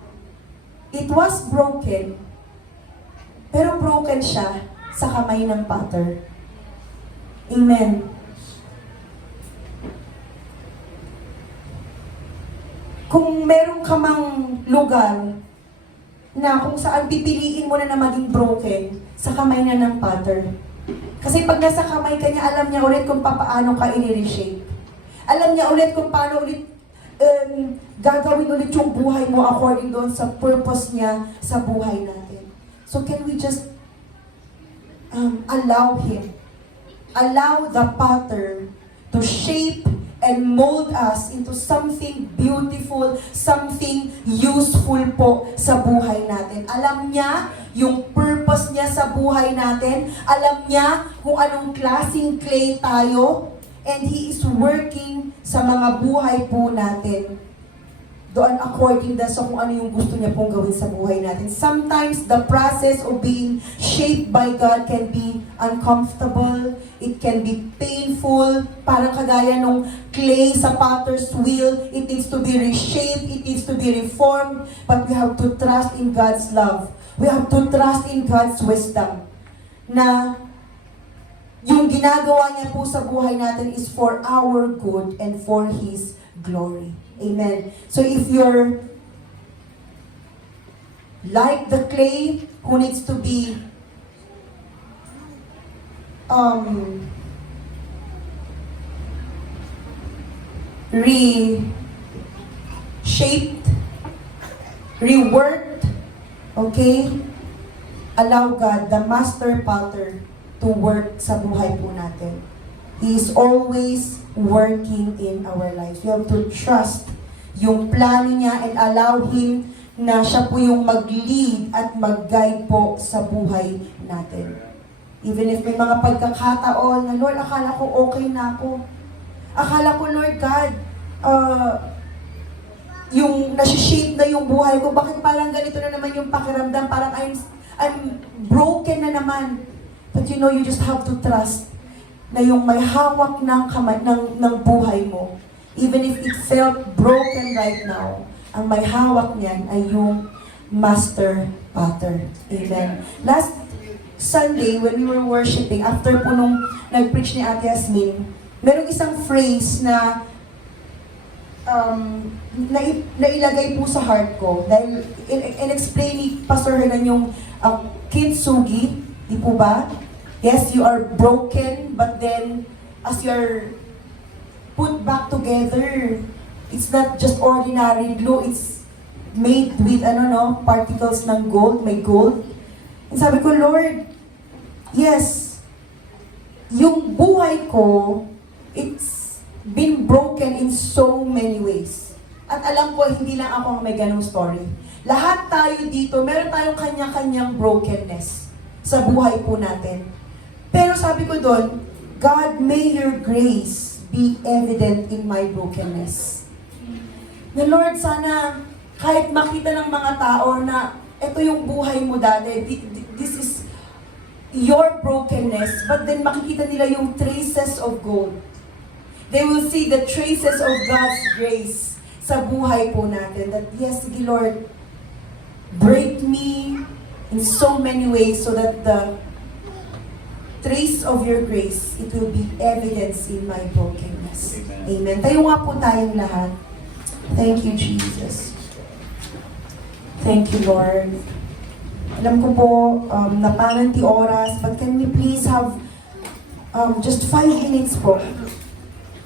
it was broken, pero broken siya sa kamay ng potter. Amen. Kung meron ka mang lugar na kung saan pipiliin mo na maging broken, sa kamay na ng potter. Kasi pag nasa kamay ka niya, alam niya ulit kung paano ka i-reshape. Alam niya ulit kung paano ulit gagawin ulit yung buhay mo according doon sa purpose niya sa buhay natin. So can we just allow Him, allow the potter to shape and mold us into something beautiful, something useful po sa buhay natin. Alam niya yung purpose niya sa buhay natin. Alam niya kung anong klaseng clay tayo. And He is working sa mga buhay po natin. Doon according sa kung ano yung gusto niya pong gawin sa buhay natin. Sometimes the process of being shaped by God can be uncomfortable. It can be painful. Parang kagaya nung clay sa potter's wheel. It needs to be reshaped. It needs to be reformed. But we have to trust in God's love. We have to trust in God's wisdom. Na yung ginagawa niya po sa buhay natin is for our good and for His glory. Amen. So if you're like the clay who needs to be reshaped, reworked, okay? Allow God, the master potter, to work sa buhay po natin. He is always working in our lives. We have to trust yung plano niya and allow Him na siya po yung mag-lead at mag-guide po sa buhay natin. Even if may mga pagkakataon na, Lord, akala ko okay na ako. Akala ko, Lord God, yung nasi-shape na yung buhay ko, bakit parang ganito na naman yung pakiramdam, parang I'm broken na naman. But you know, you just have to trust na yung may hawak ng buhay mo, even if it felt broken right now, ang may hawak niyan ay yung master potter. Amen. Last Sunday, when we were worshiping, after po nung nag-preach ni Ate Yasmin, merong isang phrase na nailagay po sa heart ko. Dahil in-explain ni Pastor Hernan yung kintsugi, di po ba? Yes, you are broken, but then as you're put back together, it's not just ordinary glue, it's made with particles ng gold, may gold. And sabi ko, Lord, yes, yung buhay ko, it's been broken in so many ways. At alam ko, hindi lang ako ang may ganong story. Lahat tayo dito, meron tayong kanya-kanyang brokenness sa buhay po natin. Pero sabi ko doon, God, may your grace be evident in my brokenness. Na Lord, sana kahit makita ng mga tao na ito yung buhay mo dati, this is your brokenness, but then makikita nila yung traces of gold. They will see the traces of God's grace sa buhay po natin. That yes, sige Lord, break me in so many ways so that the trace of your grace, it will be evidence in my brokenness. Amen. Tayo nga po tayong lahat. Thank you, Jesus. Thank you, Lord. Alam ko po, napananti oras, but can we please have just 5 minutes po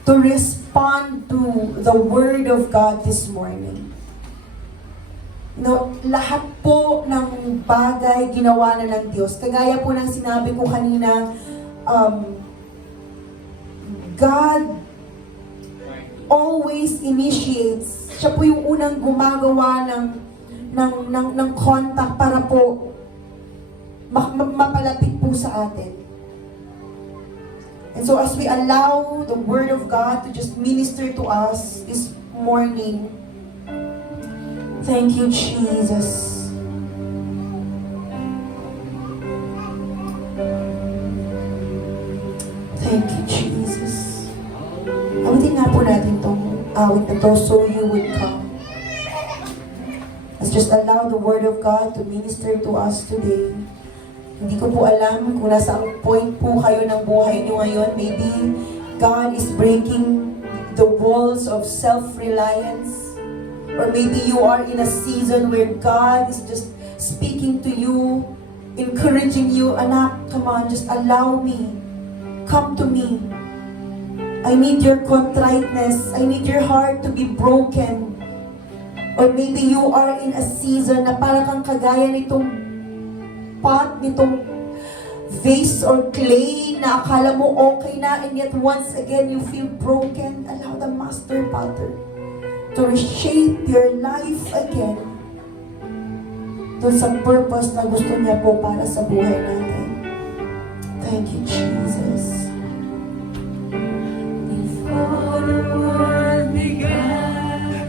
to respond to the Word of God this morning. No, lahat po ng bagay ginawa na ng Diyos. Kagaya po ng sinabi ko kanina, God always initiates. Siya po yung unang gumagawa ng contact para po mapalapit po sa atin. And so as we allow the Word of God to just minister to us this morning, thank you, Jesus. Thank you, Jesus. Awitin nga po natin itong awit na to, So You Would Come. Let's just allow the Word of God to minister to us today. Hindi ko po alam kung nasa ang point po kayo ng buhay niyo ngayon. Maybe God is breaking the walls of self-reliance. Or maybe you are in a season where God is just speaking to you, encouraging you, anak, come on, just allow me. Come to me. I need your contriteness. I need your heart to be broken. Or maybe you are in a season na parang kang kagaya nitong pot, nitong vase or clay na akala mo okay na, and yet once again you feel broken. Allow the master potter to reshape your life again dun sa purpose na gusto niya po para sa buhay natin. Thank you, Jesus. Before the world began,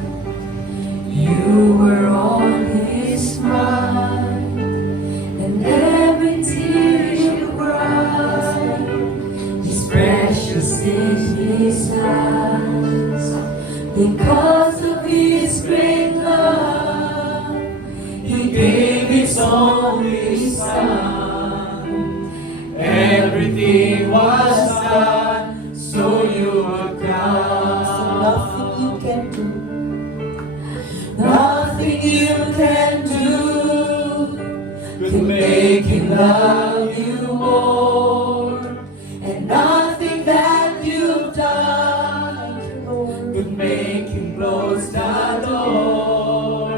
you were on His mind, and every tear you cried is precious in His eyes. Because of His great love, He gave His only Son. Everything was done so you would So come. nothing you can do. Nothing you can do could make Him love you more, and nothing that you've done could make Him close the door.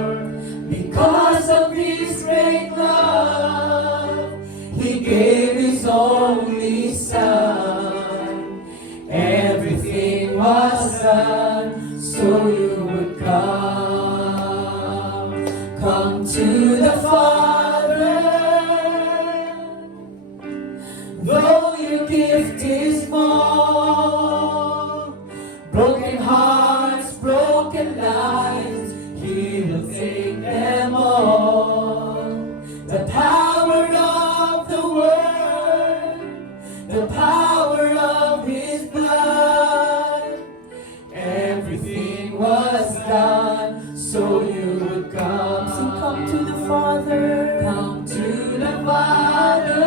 Because of His great love, He gave His only Son. Everything was done so you would come. Come to the Father, though your gift is small. Broken hearts, broken lives, He will take them all. The power of the Word, the power of His blood, everything was done so you would come. So come to the Father. Come to the Father,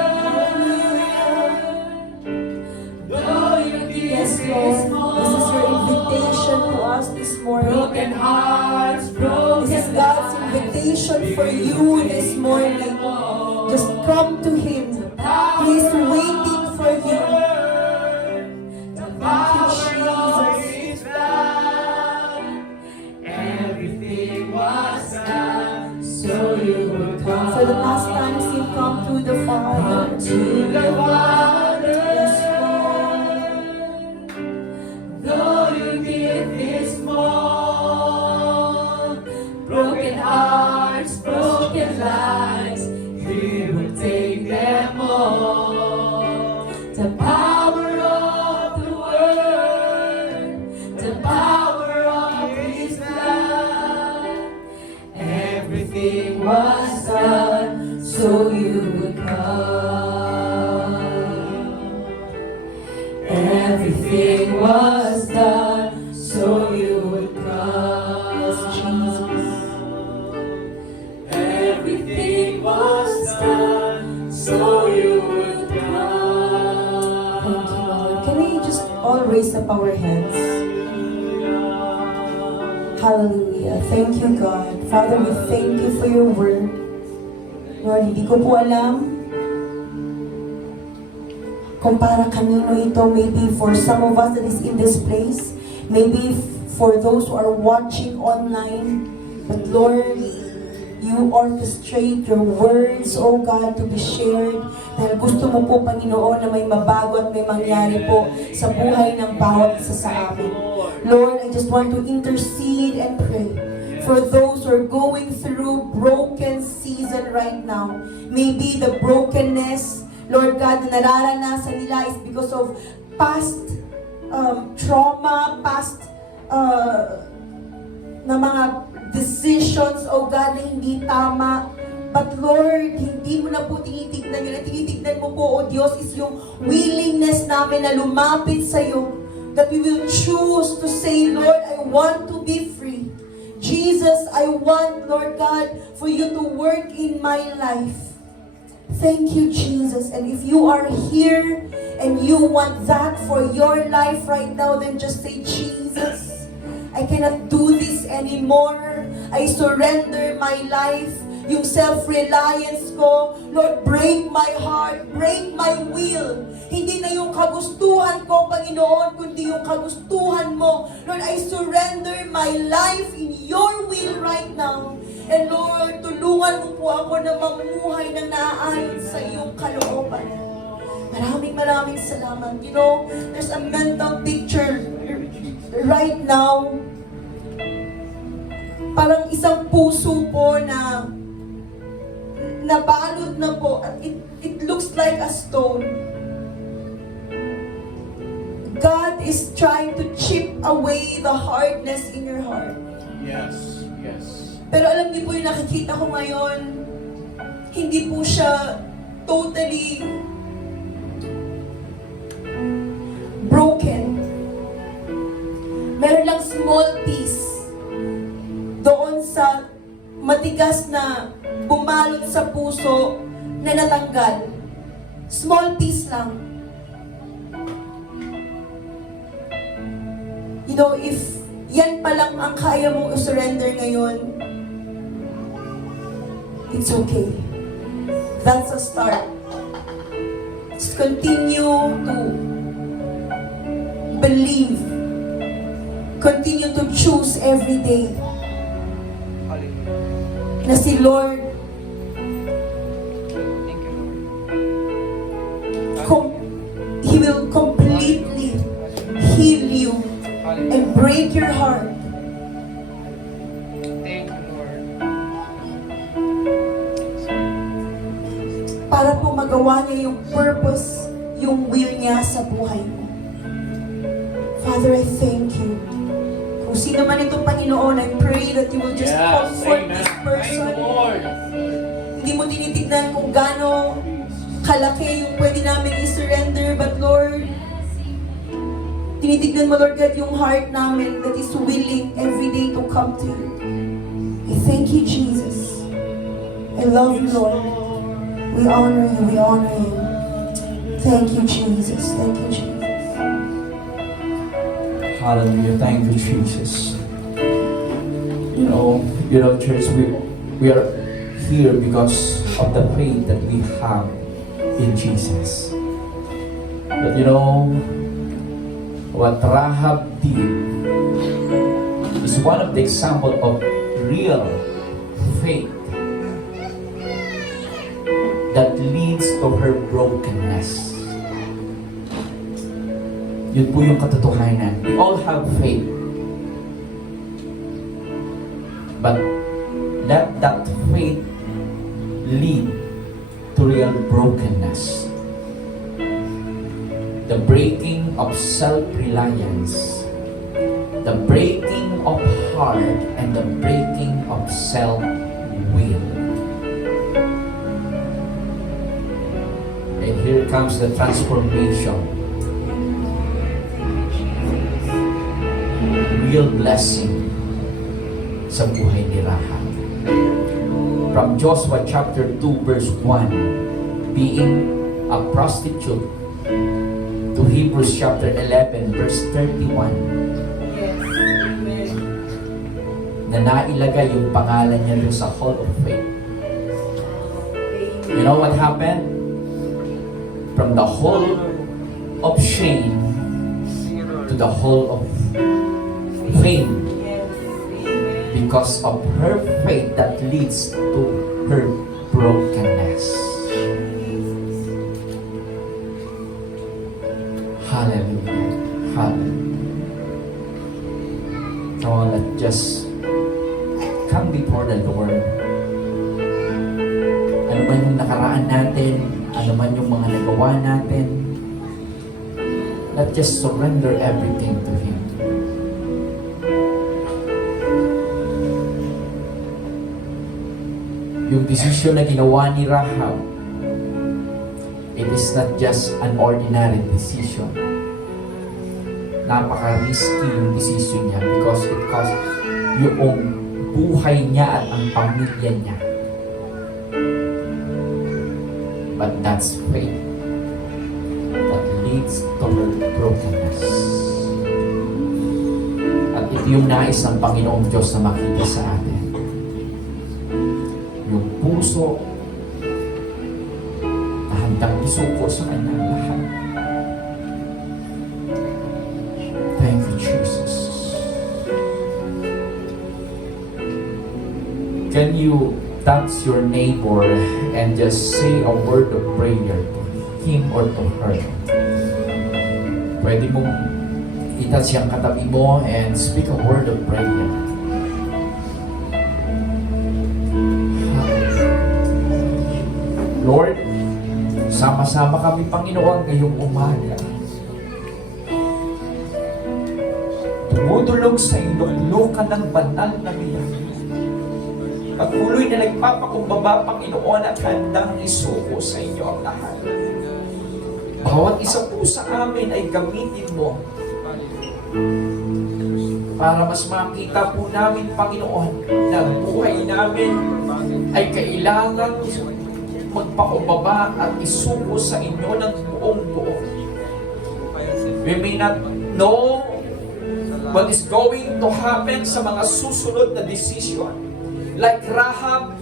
though your Yes, gift Lord. is small. This is your invitation to us this morning. Broken hearts, broken This is God's lives, invitation for you this morning. Just come to Him. He's waiting for you. the Thank power you, of Jesus. His blood, everything was done so you would come. For the last time, sing, come to the Father. Come to the Father, Yes, Lord. though your gift is small. Broken hearts, broken lives, He will take them all. Everything was done so you would come. Yes, Jesus. Everything was done so you would come. Thank you, Lord. Can we just all raise up our hands? Hallelujah. Thank you, God. Father, we thank you for your word. Lord, hindi ko po alam kung para kanino ito. Maybe for some of us that is in this place. Maybe for those who are watching online. But Lord, you orchestrate your words, oh God, to be shared. Dahil gusto mo po, Panginoon, na may mabago at may mangyari po sa buhay ng bawat isa sa amin. Lord, I just want to intercede and pray for those who are going through broken season right now. Maybe the brokenness, Lord God, na nararanasan nila is because of past trauma, past na mga decisions, oh God, na hindi tama. But Lord, hindi mo na po tinitignan yun. At tinitignan mo po, oh Diyos, is yung willingness namin na lumapit sa iyo. That we will choose to say, Lord, I want to be free. Jesus, I want, Lord God, for you to work in my life. Thank you, Jesus. And if you are here and you want that for your life right now, then just say, Jesus, I cannot do this anymore. I surrender my life. Yung self-reliance ko, Lord, break my heart, break my will. Hindi na yung kagustuhan ko, Panginoon, kundi yung kagustuhan mo. Lord, I surrender my life in your will right now. And Lord, tulungan mo po ako na mamuhay ng naaayon sa iyong kalooban. Maraming salamat. You know, there's a mental picture right now. Parang isang puso po na nabalot na po. It looks like a stone. God is trying to chip away the hardness in your heart. Yes, yes. Pero alam niyo po yung nakikita ko ngayon, hindi po siya totally broken. Meron lang small piece doon sa matigas na bumalot sa puso na natanggal. Small piece lang. You know, if yan pa lang ang kaya mong i-surrender ngayon, it's okay. That's a start. Just continue to believe. Continue to choose every day na si Lord He will completely heal you and break your heart. Thank you, Lord. Para po magawa niya yung purpose, yung will niya sa buhay mo. Father, I thank you. Kung sino man itong Panginoon, I pray that you will just comfort amen. this Thank person. you, Lord. Hindi mo tinitignan kung gaano kalaki yung pwede namin i-surrender, but Lord, tinitignan mo, Lord God, yung heart namin that is willing every day to come to you. I thank you, Jesus. I love you, Lord. We honor you, we honor you. Thank you, Jesus. Thank you, Jesus. Hallelujah. Thank you, Jesus. You know, church, we are here because of the faith that we have in Jesus. But you know, what Rahab did is one of the example of real faith that leads to her brokenness. Yun po yung katotohanan. We all have faith. But let that faith lead to real brokenness. The breaking of self-reliance. The breaking of heart and the breaking of self-will. And here comes the transformation. real blessing sa buhay ni Rahab. From Joshua chapter 2 verse 1, being a prostitute, to Hebrews chapter 11 verse 31, Yes. Amen. na nailagay yung pangalan niya doon sa Hall of Faith. You know what happened? From the hall of shame to the hall of fame, Yes. because of her faith that leads to her brokenness. Hallelujah. Hallelujah. Come on, let's just come before the Lord. Ano man yung nakaraan natin, ano man yung mga nagawa natin, let's just surrender everything to Him. Yung desisyon na ginawa ni Rahab, it is not just an ordinary decision. Napaka-risky yung decision niya because it cost yung buhay niya at ang pamilya niya. But that's faith that leads to her brokenness. At ito yung nais ng Panginoong Diyos na makita sa atin. Yung puso na handang isuko sa Kanya ang lahat. Thank you, Jesus. Can you touch your neighbor and just say a word of prayer to him or to her? Pwede mong itouch yung katabi mo and speak a word of prayer. Lord, sama-sama kami, Panginoon, ngayong umaga. Tumutulog sa inyong luka ng banal na biyak. Patuloy na nagpapakumbaba, Panginoon, at handang isuko sa inyo ang lahat. Bawat isa po sa amin ay gamitin mo para mas makita po namin, Panginoon, na ang buhay namin ay kailangan magpakumbaba at isuko sa inyo ng buong buo. We may not know what is going to happen sa mga susunod na decision. Like Rahab,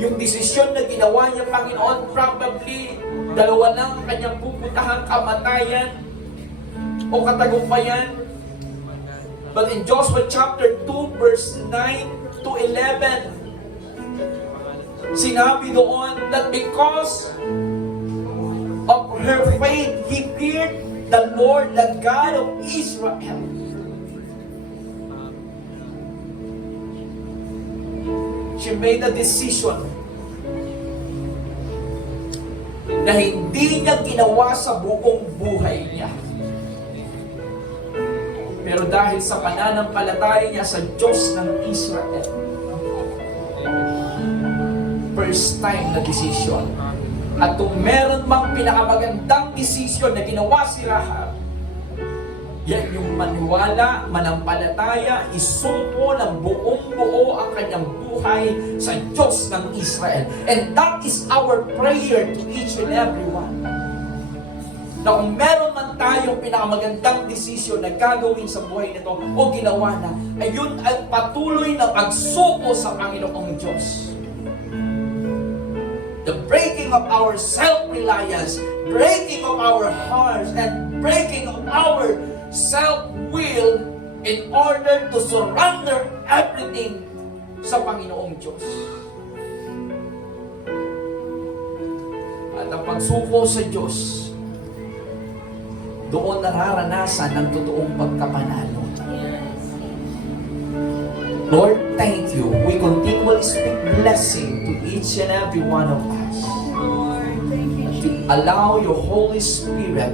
yung desisyon na ginawa niya, Panginoon, probably dalawa lang ang kanyang puputahang kamatayan o katagumpayan. But in Joshua chapter 2 verse 9 to 11, sinabi doon that because of her faith, he feared the Lord, the God of Israel. She made a decision na hindi niya ginawa sa buong buhay niya. Pero dahil sa pananampalataya niya sa Diyos ng Israel, first time na decision. At kung meron mang pinakamagandang decision na ginawa si Rahab, yan yung maniwala, manampalataya, isuko ng buong buo ang kanyang buhay sa Diyos ng Israel. And that is our prayer to each and every one. Na kung meron man tayong pinakamagandang desisyon na gagawin sa buhay nito o ginawa na, ay yun ang patuloy na pagsuko sa Panginoong Diyos. The breaking of our self-reliance, breaking of our hearts, and breaking of our self-will in order to surrender everything sa Panginoong Diyos. At ang pagsuko sa Diyos, doon nararanasan ng totoong pagkapanalo. Lord, thank you. We continually speak blessing to each and every one of us. Allow your Holy Spirit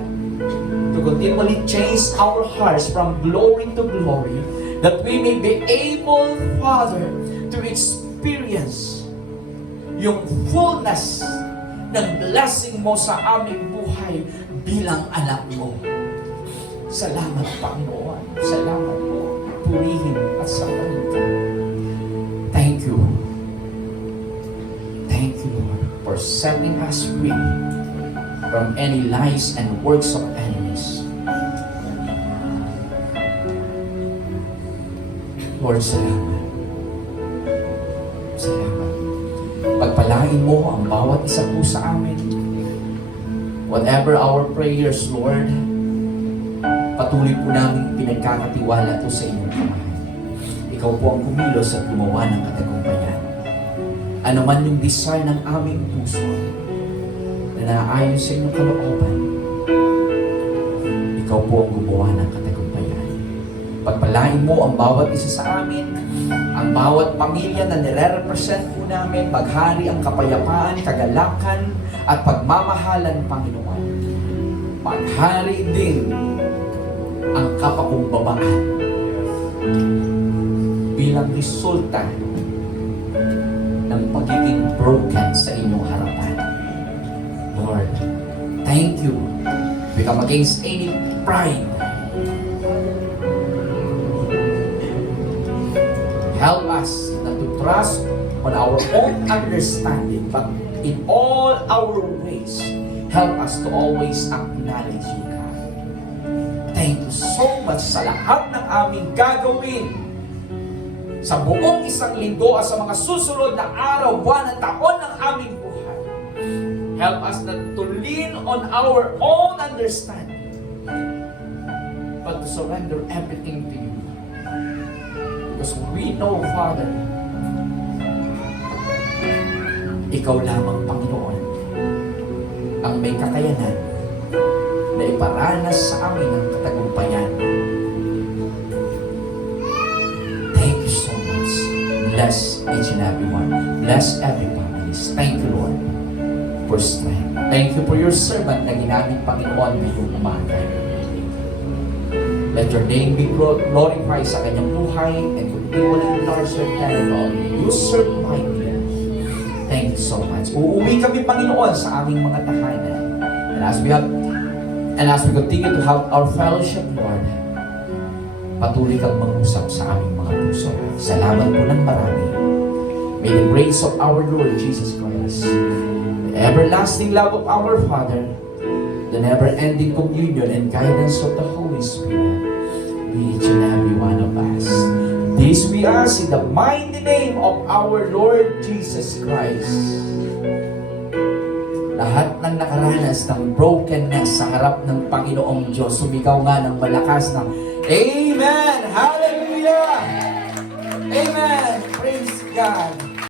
to continually change our hearts from glory to glory, that we may be able, Father, to experience yung fullness ng blessing mo sa aming buhay bilang anak mo. Salamat, Panginoon. Salamat po. Purihin at sambahin ka. Thank you. Thank you, Lord, for setting us free from any lies and works of enemies. Lord, salamat. Salamat. Pagpalain mo ang bawat isa po sa amin. Whatever our prayers, Lord, patuloy po namin pinagkakatiwala ito sa inyong kamay. Ikaw po ang kumilos at gumawa ng katagumpayan. Ano man yung desire ng aming puso na naayon sa inyong kalooban, ikaw po ang gumawa ng katagumpayan. Pagpalain mo ang bawat isa sa amin, ang bawat pamilya na nire-represent po namin, maghari ang kapayapaan, kagalakan, at pagmamahalan, Panginoon. Maghari din ang kapakumbabaan bilang resulta ng pagiging broken sa inyong harapan. Lord, thank you. We come against any pride. Help us not to trust on our own understanding, but in all our ways, help us to always acknowledge you, God. Thank you so much sa lahat ng aming gagawin sa buong isang linggo at sa mga susunod na araw, buwan at taon ng aming buhay. Help us not to lean on our own understanding, but to surrender everything to you. Because we know, Father, ikaw lamang, Panginoon, ang may kakayanan na iparanas sa amin ang katagumpayan. Thank you so much. Bless each and every one. Bless every family. Thank you, Lord, for strength. Thank you for your servant na ginamit, Panginoon, ngayong umaga. Let your name be glorified sa kanyang buhay and continually enlarge your territory. You serve mightily. Thank you so much. Uuwi kami, Panginoon, sa aming mga tahanan. And as we continue to have our fellowship, Lord, patuloy kang mangusap sa aming mga puso. Salamat po ng marami. May the grace of our Lord Jesus Christ, the everlasting love of our Father, the never-ending communion and guidance of the Holy Spirit be each and every one of us. This we ask in the mighty name of our Lord Jesus Christ. Lahat ng nakaranas ng brokenness sa harap ng Panginoong Diyos, sumigaw nga ng malakas na Amen! Hallelujah! Amen! Praise God!